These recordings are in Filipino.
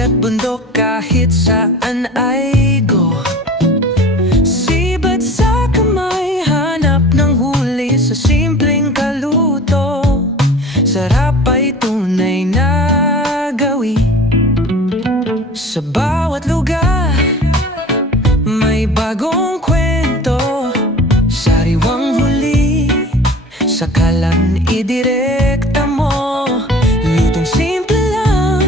dagat, bundok, kahit saan ay go. Sibat sa kamay, hanap ng huli sa simpleng kaluto. Sarap ay tunay na gawi. Sa bawat lugar may bagong kwento. Sariwang huli, sakalan idirekta mo. Lutong simple lang,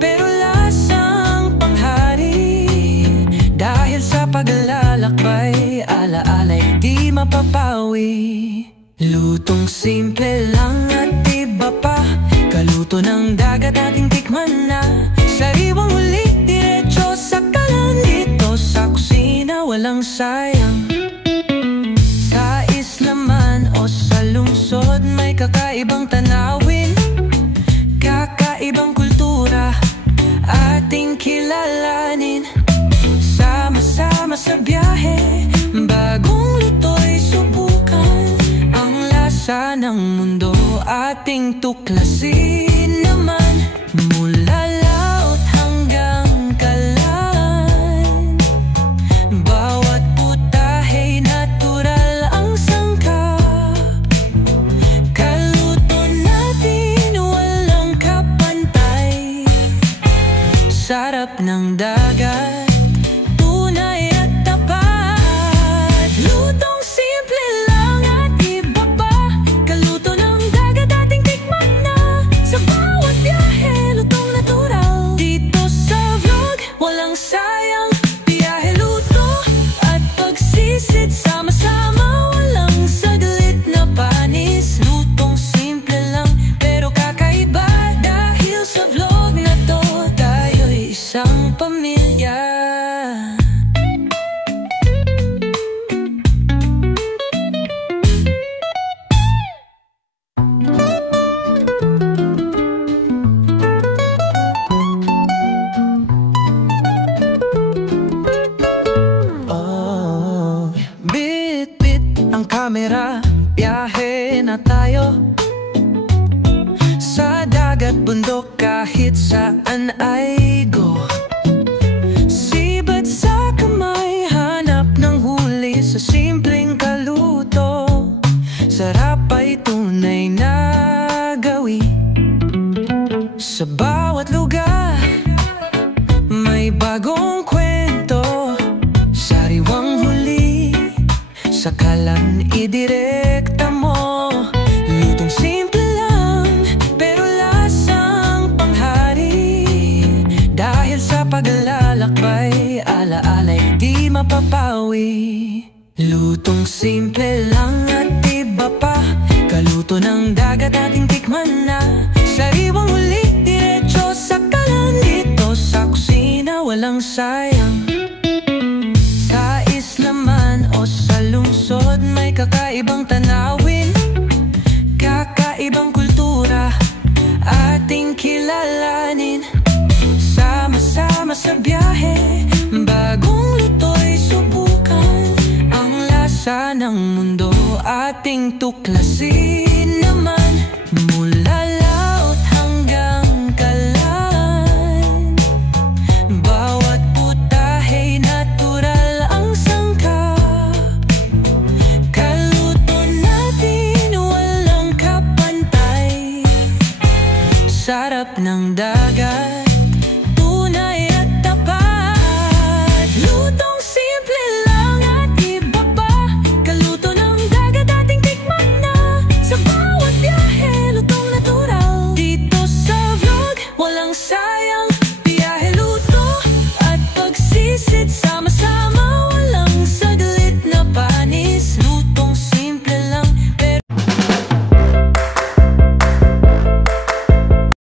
pero lasang panghari. Dahil sa paglalakbay, alaala'y di mapapawi. Lutong simple lang at iba pa. Kaluto ng dagat ating tikman na. Sariwang huli, diretso sa kalan. Dito sa kusina, walang sayang. Sa islaman o sa lungsod, may kakaibang tanawin, kakaibang kultura, ating kilalanin. Sama-sama sa biyahe, bagong luto'y subukan. Ang lasa ng mundo ating tuklasin naman. Mula laot hanggang kalan, bawat putahey natural ang sangkap. Kaluto natin walang kapantay. Sarap ng dagat, tunay at tapat. Lutong simple lang at iba pa. Kaluto ng dagat ating tikman na. Sa bawat biyahe, lutong natural. Dito sa vlog, walang sayang. Biyahe, luto at pagsisid, sama-sama, walang saglit na panis. Lutong simple lang, pero kakaiba. Dahil sa vlog na to, tayo'y isang pamilya. Oh, bit-bit ang kamera, biyahe na tayo. Sa dagat, bundok, kahit saan ay go. Sibat sa kamay, hanap ng huli sa simpleng kaluto. Sarap ay tunay na gawi. Sa bawat lugar may bagong kwento. Sariwang huli, sakalan idirekta mo. Lutong simple lang, pero lasang panghari. Dahil sa paglalakbay, alaala'y di mapapawi. Lutong simple lang at iba pa. Kaluto ng dagat ating tikman na. Sariwang huli, diretso sa kalan. Dito sa kusina, walang sayang. Sa islaman o sa lungsod, may kakaibang tanawin, kakaibang kultura, ating kilalanin. Sama-sama sa biyahe, bagong luto'y subukan. Ang lasa ng mundo ating tuklasin naman. Mula laot hanggang kalan, bawat putahey natural ang sangkap. Kaluto natin walang kapantay. Sarap ng dagat,